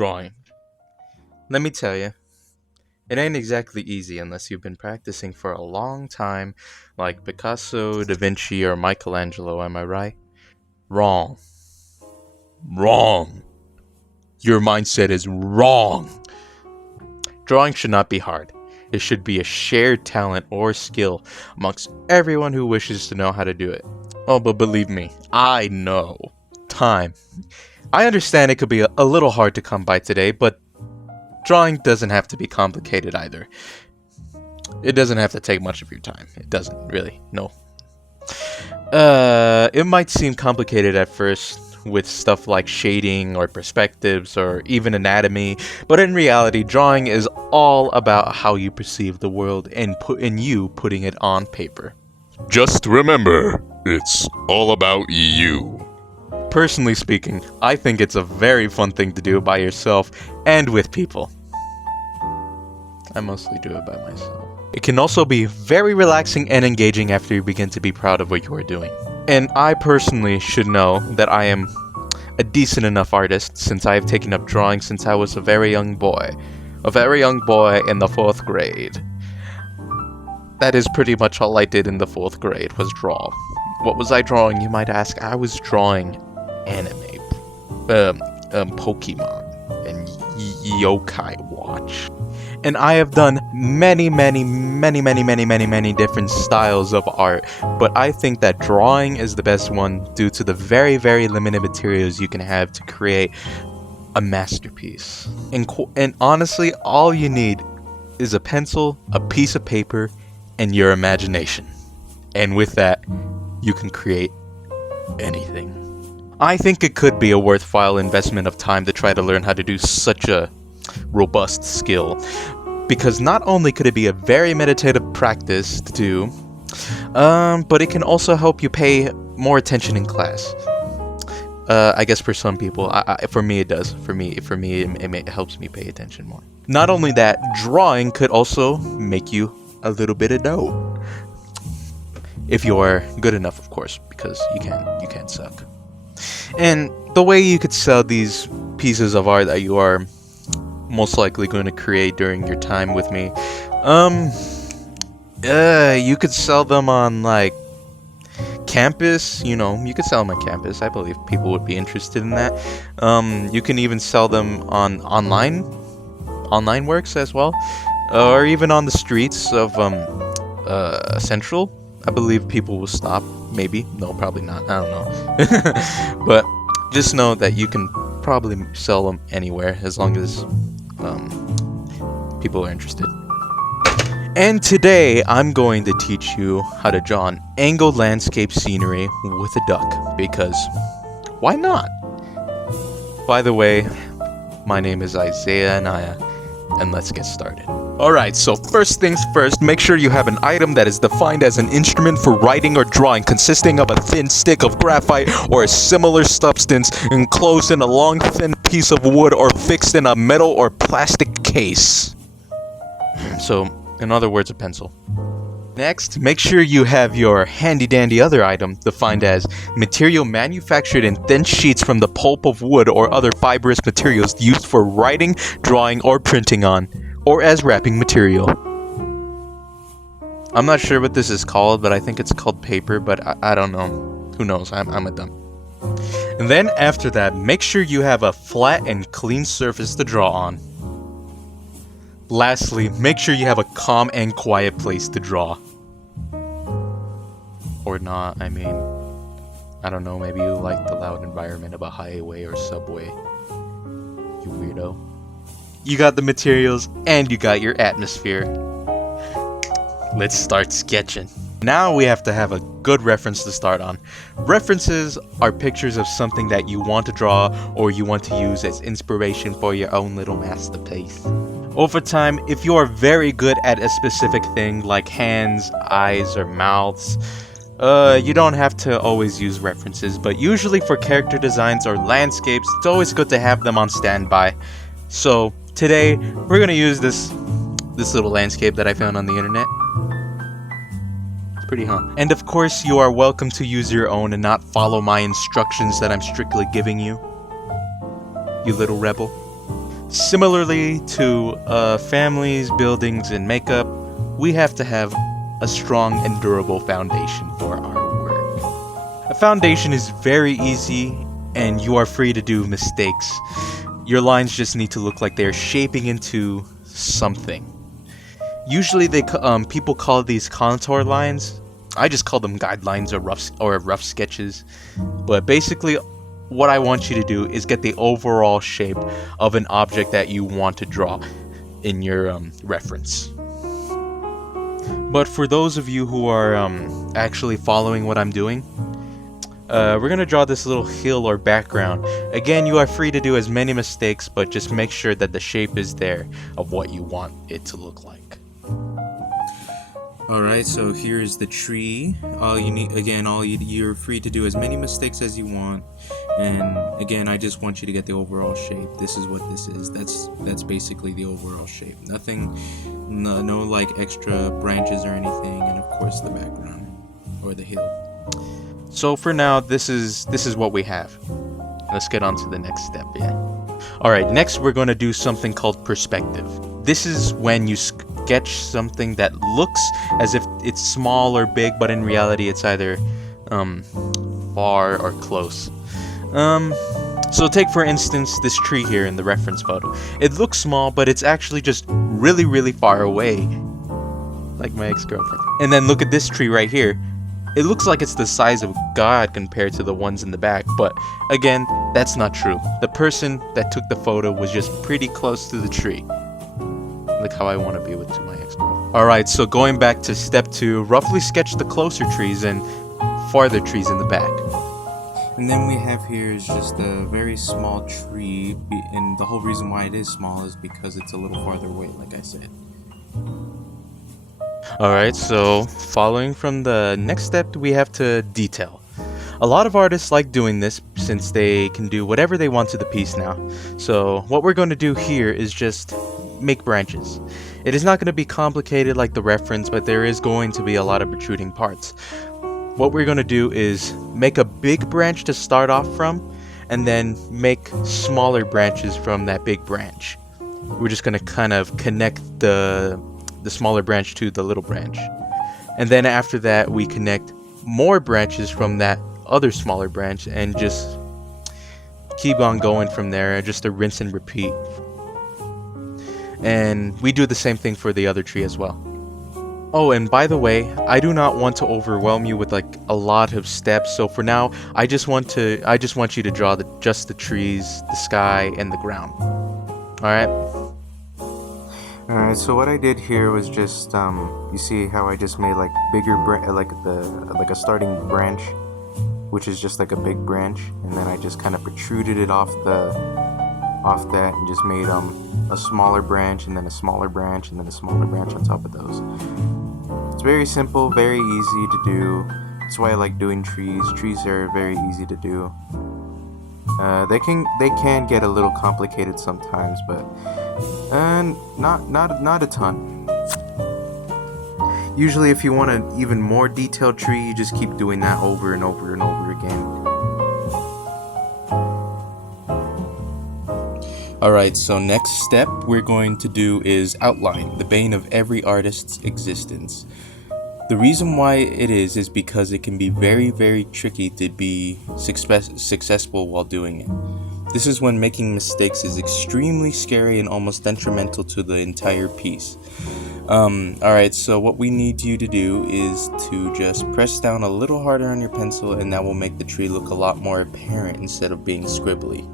Drawing. Let me tell you, it ain't exactly easy unless you've been practicing for a long time, like Picasso, Da Vinci, or Michelangelo, am I right? Wrong. Wrong. Your mindset is wrong. Drawing should not be hard. It should be a shared talent or skill amongst everyone who wishes to know how to do it. Oh, but believe me, I know. Time. I understand it could be a little hard to come by today, but drawing doesn't have to be complicated either. It doesn't have to take much of your time. It doesn't, really. No. It might seem complicated at first with stuff like shading or perspectives or even anatomy, but in reality, drawing is all about how you perceive the world and you putting it on paper. Just remember, it's all about you. Personally speaking, I think it's a very fun thing to do by yourself and with people. I mostly do it by myself. It can also be very relaxing and engaging after you begin to be proud of what you are doing. And I personally should know that I am a decent enough artist since I have taken up drawing since I was a very young boy. A very young boy in the 4th grade. That is pretty much all I did in the 4th grade was draw. What was I drawing, you might ask? I was drawing anime, Pokemon, and Yokai Watch. And I have done many different styles of art, but I think that drawing is the best one due to the very limited materials you can have to create a masterpiece. And honestly, all you need is a pencil, a piece of paper, and your imagination. And with that, you can create anything. I think it could be a worthwhile investment of time to try to learn how to do such a robust skill, because not only could it be a very meditative practice to do, but it can also help you pay more attention in class. I guess for some people, for me it does. For me, it helps me pay attention more. Not only that, drawing could also make you a little bit of dough, if you are good enough, of course, because you can't suck. And the way you could sell these pieces of art that you are most likely going to create during your time with me, you could sell them on like campus. You could sell them on campus. I believe people would be interested in that. You can even sell them on online works as well, or even on the streets of Central. I believe people will stop. Maybe. No, probably not. I don't know. But just know that you can probably sell them anywhere as long as people are interested. And today I'm going to teach you how to draw an angled landscape scenery with a duck, because why not? By the way, my name is Isaiah Anaya, and let's get started. Alright, so first things first, make sure you have an item that is defined as an instrument for writing or drawing consisting of a thin stick of graphite or a similar substance enclosed in a long thin piece of wood or fixed in a metal or plastic case. So, in other words, a pencil. Next, make sure you have your handy-dandy other item defined as material manufactured in thin sheets from the pulp of wood or other fibrous materials used for writing, drawing, or printing on, or as wrapping material. I'm not sure what this is called, but I think it's called paper, but I don't know. Who knows? I'm a dumb. And then after that, make sure you have a flat and clean surface to draw on. Lastly, make sure you have a calm and quiet place to draw. Or not, I mean, I don't know, maybe you like the loud environment of a highway or subway. You weirdo. You got the materials, and you got your atmosphere. Let's start sketching. Now we have to have a good reference to start on. References are pictures of something that you want to draw or you want to use as inspiration for your own little masterpiece. Over time, if you are very good at a specific thing like hands, eyes, or mouths, you don't have to always use references, but usually for character designs or landscapes, it's always good to have them on standby. So today, we're gonna use this little landscape that I found on the internet. It's pretty, huh? And of course, you are welcome to use your own and not follow my instructions that I'm strictly giving you. You little rebel. Similarly to families, buildings, and makeup, we have to have a strong and durable foundation for our work. A foundation is very easy, and you are free to do mistakes. Your lines just need to look like they're shaping into something. Usually, people call these contour lines. I just call them guidelines or rough sketches. But basically, what I want you to do is get the overall shape of an object that you want to draw in your reference. But for those of you who are actually following what I'm doing, we're going to draw this little hill or background. Again, you are free to do as many mistakes, but just make sure that the shape is there of what you want it to look like. Alright, so here's the tree. You're free to do as many mistakes as you want. And again, I just want you to get the overall shape. This is what this is. That's basically the overall shape. Nothing, no like extra branches or anything, and of course the background or the hill. So for now, this is what we have. Let's get on to the next step. Yeah. Alright, next we're going to do something called perspective. This is when you sketch something that looks as if it's small or big, but in reality it's either far or close. So take for instance this tree here in the reference photo. It looks small, but it's actually just really, really far away, like my ex-girlfriend. And then look at this tree right here. It looks like it's the size of God compared to the ones in the back, but again, that's not true. The person that took the photo was just pretty close to the tree. Like how I want to be with my ex-girlfriend. Alright, so going back to step 2, roughly sketch the closer trees and farther trees in the back. And then we have here is just a very small tree, and the whole reason why it is small is because it's a little farther away, like I said. Alright, so following from the next step, we have to detail. A lot of artists like doing this since they can do whatever they want to the piece now. So what we're going to do here is just make branches. It is not going to be complicated like the reference, but there is going to be a lot of protruding parts. What we're going to do is make a big branch to start off from, and then make smaller branches from that big branch. We're just going to kind of connect the smaller branch to the little branch. And then after that, we connect more branches from that other smaller branch and just keep on going from there, just a rinse and repeat. And we do the same thing for the other tree as well. Oh, and by the way, I do not want to overwhelm you with like a lot of steps. So for now, I just want you to draw just the trees, the sky, and the ground. All right. Alright, so what I did here was just, you see how I just made like bigger, like a starting branch, which is just like a big branch, and then I just kind of protruded it off that and just made a smaller branch, and then a smaller branch, and then a smaller branch on top of those. It's very simple, very easy to do. That's why I like doing trees. Trees are very easy to do. They can get a little complicated sometimes, but not a ton. Usually, if you want an even more detailed tree, you just keep doing that over and over and over again. Alright, so next step we're going to do is outline, the bane of every artist's existence. The reason why it is because it can be very, very tricky to be successful while doing it. This is when making mistakes is extremely scary and almost detrimental to the entire piece. Alright, so what we need you to do is to just press down a little harder on your pencil, and that will make the tree look a lot more apparent instead of being scribbly,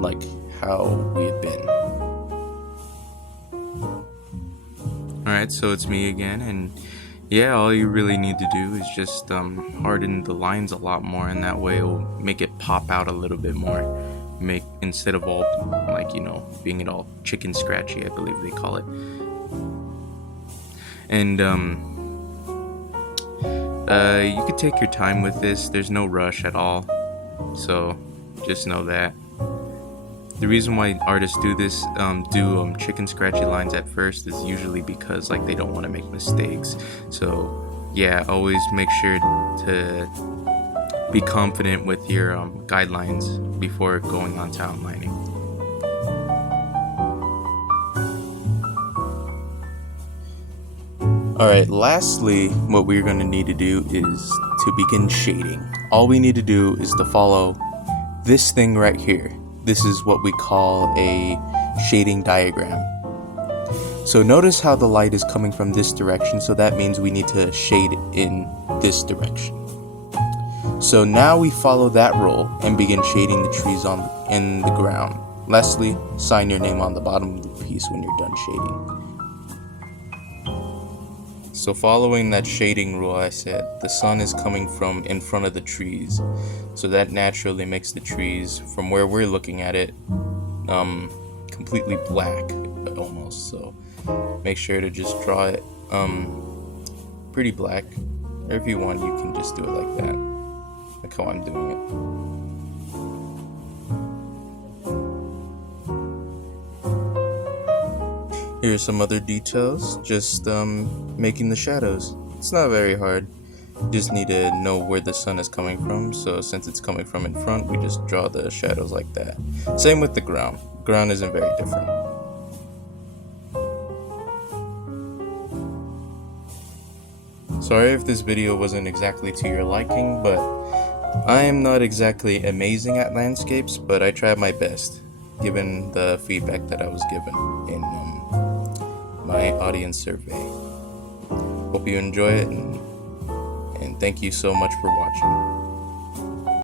like how we have been. Alright, so it's me again, and yeah, all you really need to do is just harden the lines a lot more, and that way it'll make it pop out a little bit more. Instead of all being it all chicken scratchy, I believe they call it. And you could take your time with this. There's no rush at all, so just know that. The reason why artists do this, chicken scratchy lines at first, is usually because they don't want to make mistakes. So yeah, always make sure to be confident with your guidelines before going on to outlining. Alright, lastly, what we're going to need to do is to begin shading. All we need to do is to follow this thing right here. This is what we call a shading diagram. So notice how the light is coming from this direction, so that means we need to shade in this direction. So now we follow that rule and begin shading the trees in the ground. Lastly, sign your name on the bottom of the piece when you're done shading. So following that shading rule I said, the sun is coming from in front of the trees. So that naturally makes the trees, from where we're looking at it, completely black almost. So make sure to just draw it pretty black. Or if you want, you can just do it like that. Like how I'm doing it. Here's some other details, just making the shadows. It's not very hard. You just need to know where the sun is coming from, so since it's coming from in front, we just draw the shadows like that. Same with the ground. Ground isn't very different. Sorry if this video wasn't exactly to your liking, but I am not exactly amazing at landscapes, but I tried my best, given the feedback that I was given in my audience survey. Hope you enjoy it, and thank you so much for watching.